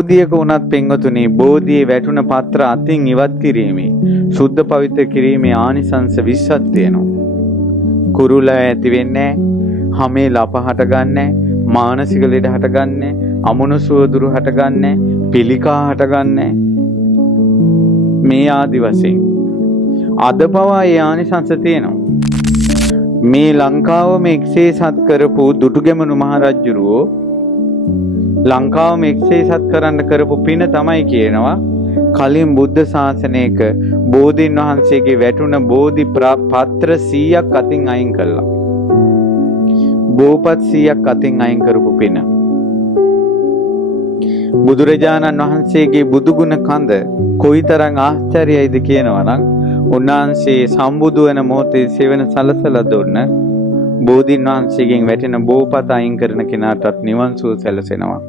බෝධියක උනත් පින්වතුනි බෝධියේ වැටුණ පත්‍ර අතින් ඉවත් කිරීමේ සුද්ධ පවිත්‍ර කිරීමේ ආනිසංස 20ක් තියෙනවා. කුරුල ඇති වෙන්නේ නැහැ, හැමේ ලප හටගන්නේ, මානසික ලෙඩ හටගන්නේ, අමනුෂ්‍ය දුරු හටගන්නේ, පිළිකා හටගන්නේ. මේ ආදි වශයෙන් අද පවා ඒ ආනිසංස තියෙනවා. මේ ලංකාවම එක්සේසත් කරපු දුටුගැමුණු මහරජුරෝ ලංකාවම එක්සේසත් කරන්න කරපු පින තමයි කියනවා කලින් බුද්ධ ශාසනයක බෝධීන් වහන්සේගේ වැටුණ බෝධි පත්‍ර 100ක් අතින් අයින් කළා. බෝපත් 100ක් අතින් අයින් කරපු පින. බුදුරජාණන් වහන්සේගේ බුදුගුණ කඳ කොයිතරම් ආශ්චර්යයිද කියනවා නම් උන්වහන්සේ සම්බුදු වෙන මොහොතේ සෙවන සලසලා දුන්න බෝධීන් වහන්සේගෙන් වැටෙන බෝපත අයින් කරන කෙනාටත් නිවන් සුව සැලසෙනවා.